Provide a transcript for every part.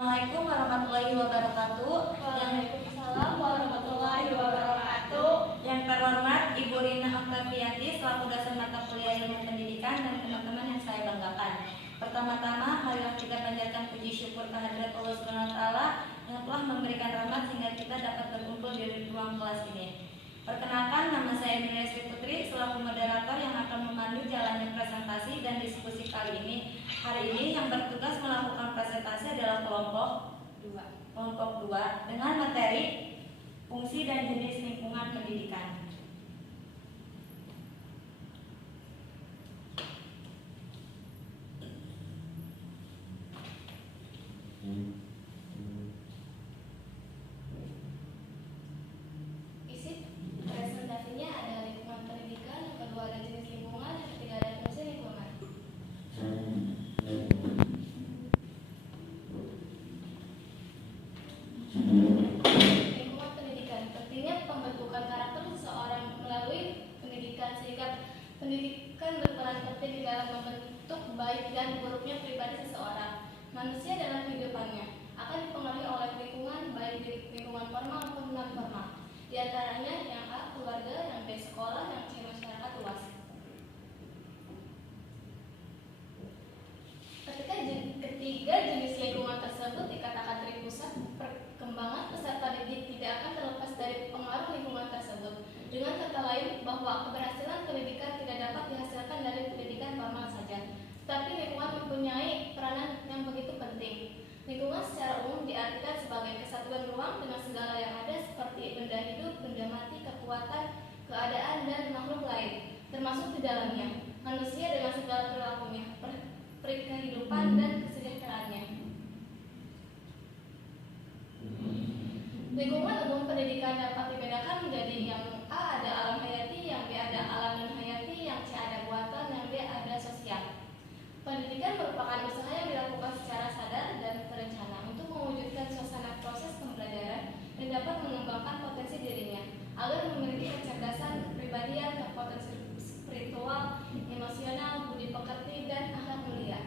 Assalamualaikum warahmatullahi wabarakatuh. Waalaikumsalam warahmatullahi wabarakatuh. Yang terhormat Ibu Rina Oktavianti selaku dosen mata kuliah ilmu pendidikan dan teman-teman yang saya banggakan. Pertama-tama, marilah kita panjatkan puji syukur kehadirat Allah Subhanahu wa taala yang telah memberikan rahmat sehingga kita dapat berkumpul di ruang kelas ini. Perkenalkan, nama saya Emilia Sri Putri selaku moderator yang akan memandu jalannya presentasi dan diskusi kali ini. Hari ini yang bertugas melakukan presentasi adalah kelompok 2 dengan materi fungsi dan jenis lingkungan pendidikan. Isi presentasinya ada lingkungan pendidikan, yang kedua ada jenis lingkungan, yang ketiga ada fungsi lingkungan. Lingkungan pendidikan, pentingnya pembentukan karakter seseorang melalui pendidikan sehingga pendidikan berperan penting di dalam membentuk baik dan buruknya pribadi seseorang. Manusia dalam kehidupannya akan dipengaruhi oleh lingkungan, baik di lingkungan formal maupun non formal. Di antaranya yang A, keluarga, yang B, sekolah, yang C, masyarakat luas. Ketiga jenis lingkungan tersebut dikatakan terpusat, perkembangan peserta didik tidak akan terlepas dari pengaruh lingkungan tersebut. Dengan kata lain, bahwa keberhasilan pendidikan tidak dapat dihasilkan dari pendidikan formal saja, tetapi lingkungan mempunyai peranan yang begitu penting. Lingkungan secara umum diartikan sebagai kesatuan ruang dengan segala yang ada seperti benda hidup, benda mati, kekuatan, keadaan, dan makhluk lain, termasuk di dalamnya manusia dengan segala perilakunya, kehidupan dan kesejahteraannya. Lingkungan umum pendidikan dapat dibedakan menjadi yang A ada alam hayati, yang B ada alam non hayati, yang C ada buatan, yang D ada sosial. Pendidikan merupakan usaha yang dilakukan secara sadar dan terencana untuk mewujudkan suasana proses pembelajaran dan dapat mengembangkan potensi dirinya agar memiliki kecerdasan, kepribadian, kompetensi spiritual, emosional, budi pekerti, dan akhlak mulia,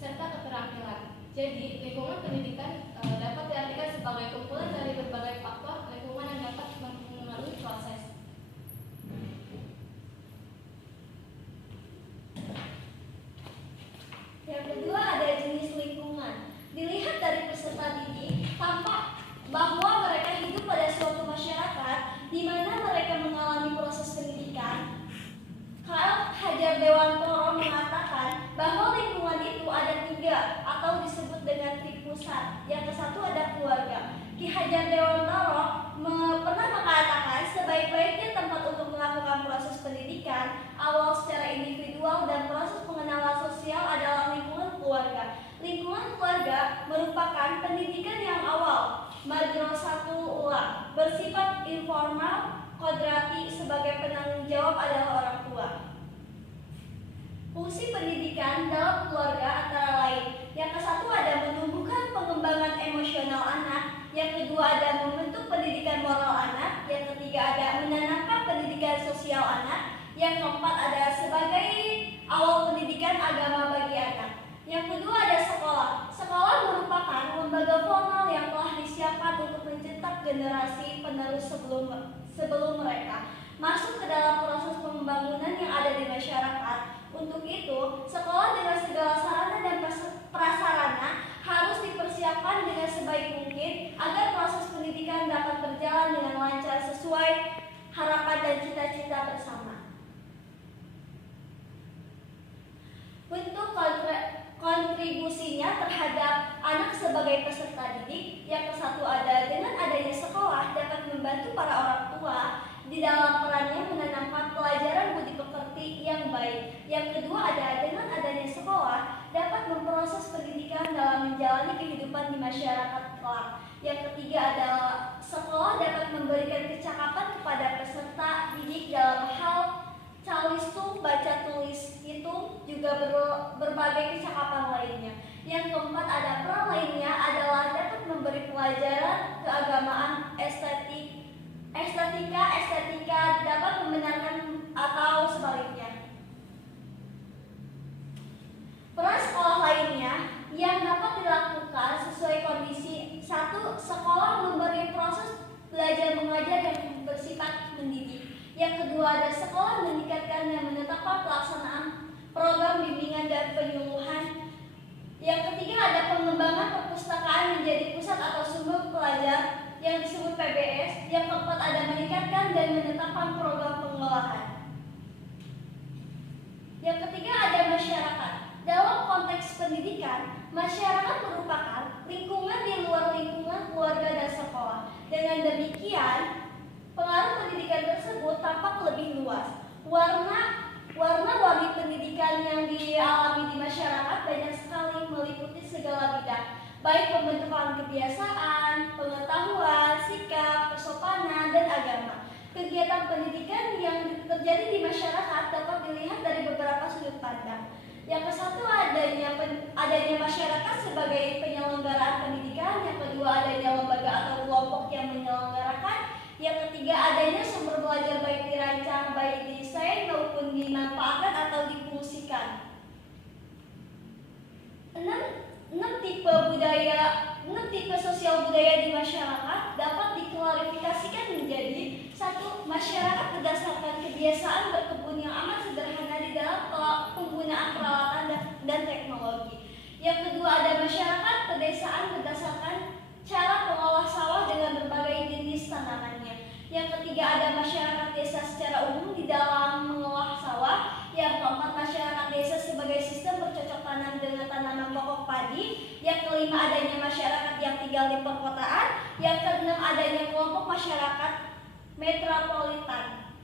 serta keterampilan. Jadi, lingkungan pendidikan dapat diartikan sebagai kumpulan dari berbagai faktor lingkungan yang dapat mempengaruhi proses. Yang kedua ada jenis lingkungan. Dilihat dari peserta didik, tampak bahwa mereka hidup pada suatu masyarakat di mana mereka mengalami proses pendidikan. Karl Hajar Dewantoro mengatakan bahwa lingkungan itu ada 3 atau disebut dengan tripusat. Yang ke-1 ada keluarga. Ki Hajar Dewantoro pernah mengatakan sebaik-baiknya tempat untuk melakukan proses pendidikan awal secara individual dan proses pengenalan sosial adalah lingkungan keluarga. Lingkungan keluarga merupakan pendidikan yang awal, madrasatul ula, bersifat informal, kodrati sebagai penanggung jawab adalah orang tua. Fungsi pendidikan dalam keluarga antara lain, yang ke-1 ada menumbuhkan pengembangan emosional anak, yang kedua ada membentuk pendidikan moral anak, yang ketiga ada menanamkan pendidikan sosial anak, yang keempat ada sebagai awal pendidikan agama bagi anak. Yang kedua ada sekolah. Sekolah merupakan lembaga formal yang telah disiapkan untuk mencetak generasi penerus sebelum mereka masuk ke dalam proses pembangunan yang ada di masyarakat. Untuk itu, sekolah dengan segala sarana dan prasarana harus dipersiapkan dengan sebaik mungkin agar proses pendidikan dapat berjalan dengan lancar sesuai harapan dan cita-cita bersama. Bentuk kontribusinya terhadap anak sebagai peserta didik, yang ke-1 ada dengan adanya sekolah dapat membantu para orang tua di dalam perannya menanamkan pelajaran budi pekerti yang baik. Yang kedua ada dengan adanya sekolah dapat memproses pendidikan dalam menjalani kehidupan di masyarakat kelak. Yang ketiga adalah sekolah dapat memberikan kecakapan kepada peserta didik dalam hal calistung, baca tulis, hitung, juga berbagai kecakapan lainnya. Yang keempat ada peran lainnya adalah dapat memberi pelajaran keagamaan, estetika dapat membenarkan atau sebaliknya. Peran sekolah lainnya yang dapat dilakukan sesuai kondisi sekolah memberi proses belajar mengajar yang bersifat mendidik. Yang kedua, ada sekolah meningkatkan dan menetapkan pelaksanaan program bimbingan dan penyuluhan. Yang ketiga, ada pengembangan perpustakaan menjadi pusat atau sumber pelajar yang disebut PBS. Yang keempat, ada meningkatkan dan menetapkan program pengelolaan. Yang ketiga, ada masyarakat. Dalam konteks pendidikan, masyarakat merupakan lingkungan di luar lingkungan keluarga dan sekolah. Dengan demikian, pengaruh pendidikan tersebut tampak lebih luas. Warna-warni pendidikan yang dialami di masyarakat banyak sekali, meliputi segala bidang, baik pembentukan kebiasaan, pengetahuan, sikap, kesopanan, dan agama. Kegiatan pendidikan yang terjadi di masyarakat dapat dilihat dari beberapa sudut pandang. Yang satu, adanya masyarakat sebagai penyelenggaraan pendidikan. Yang kedua, adanya lembaga atau kelompok yang menyelenggarakan. Yang ketiga, adanya sumber belajar baik dirancang, baik didesain maupun dimanfaatkan atau difungsikan. 6 tipe sosial budaya di masyarakat dapat diklarifikasikan menjadi: 1. Masyarakat berdasarkan kebiasaan berkebun yang amat sederhana di dalam penggunaan peralatan dan teknologi. Yang kedua, ada masyarakat pedesaan berdasarkan cara mengolah sawah dengan berbagai jenis tanamannya. Yang ketiga, ada masyarakat desa secara umum di dalam mengolah sawah. Yang keempat, masyarakat desa sebagai sistem bercocok tanam dengan tanaman pokok padi. Yang kelima, adanya masyarakat yang tinggal di perkotaan. Yang keenam, adanya kelompok masyarakat metropolitan.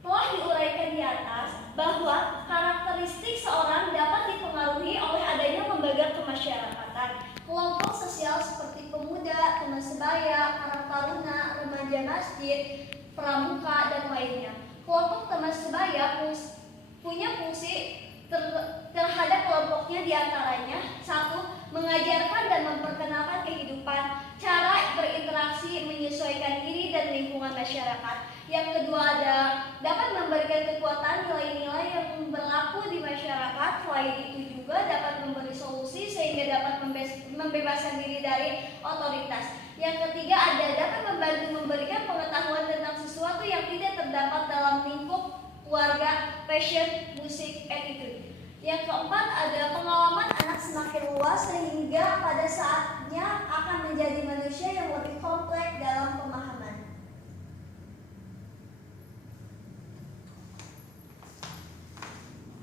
Telah diuraikan di atas bahwa karakteristik seorang dapat dipengaruhi oleh adanya lembaga kemasyarakatan, kelompok sosial seperti pemuda, teman sebaya, karang taruna, remaja masjid, pramuka, dan lainnya. Kelompok teman sebaya punya fungsi terhadap kelompoknya, diantaranya: 1. Mengajarkan dan memperkenalkan kehidupan, cara berinteraksi, menyesuaikan diri dan lingkungan masyarakat. Yang kedua, dapat memberikan kekuatan nilai-nilai yang berlaku di masyarakat. Selain itu juga dapat memberi solusi sehingga dapat membebaskan diri dari otoritas. Yang ketiga, dapat membantu memberikan pengetahuan tentang sesuatu yang tidak terdapat dalam lingkup keluarga, passion, musik, attitude. Yang keempat, ada pengalaman anak semakin luas sehingga pada saatnya akan menjadi manusia yang lebih kompleks dalam pemahaman.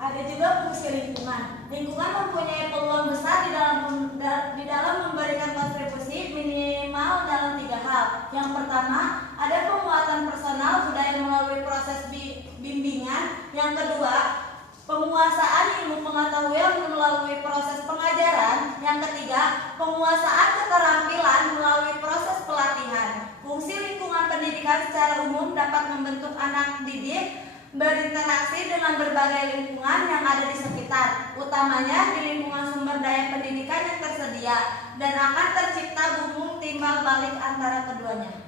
Ada juga fungsi lingkungan. Lingkungan mempunyai peluang besar di dalam memberikan kontribusi minimal dalam 3 hal. Yang pertama, ada penguatan personal budaya melalui proses bimbingan. Yang kedua, penguasaan ilmu pengetahuan melalui proses pengajaran. Yang ketiga, penguasaan keterampilan melalui proses pelatihan. Fungsi lingkungan pendidikan secara umum dapat membentuk anak didik berinteraksi dengan berbagai lingkungan yang ada di sekitar, utamanya di lingkungan sumber daya pendidikan yang tersedia, dan akan tercipta gumung timbal balik antara keduanya.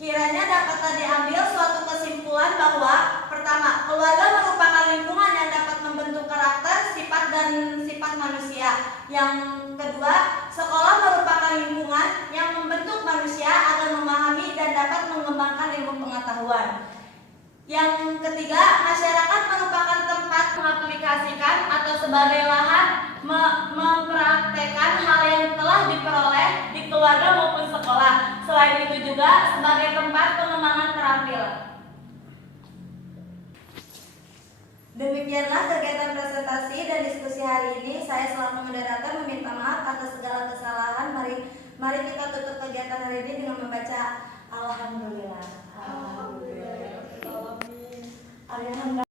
Kiranya dapat diambil suatu kesimpulan bahwa: pertama, keluarga merupakan lingkungan yang dapat membentuk karakter, sifat, dan sifat manusia. Yang kedua, sekolah merupakan lingkungan yang membentuk manusia agar memahami dan dapat mengembangkan ilmu pengetahuan. Yang ketiga, masyarakat merupakan tempat mengaplikasikan atau sebagai lahan mempraktekkan hal yang telah diperoleh di keluarga maupun sekolah. Selain itu juga sebagai tempat pengembangan keterampilan. Demikianlah kegiatan presentasi dan diskusi hari ini. Saya selaku moderator meminta maaf atas segala kesalahan. Mari kita tutup kegiatan hari ini dengan membaca Alhamdulillah. Alhamdulillah.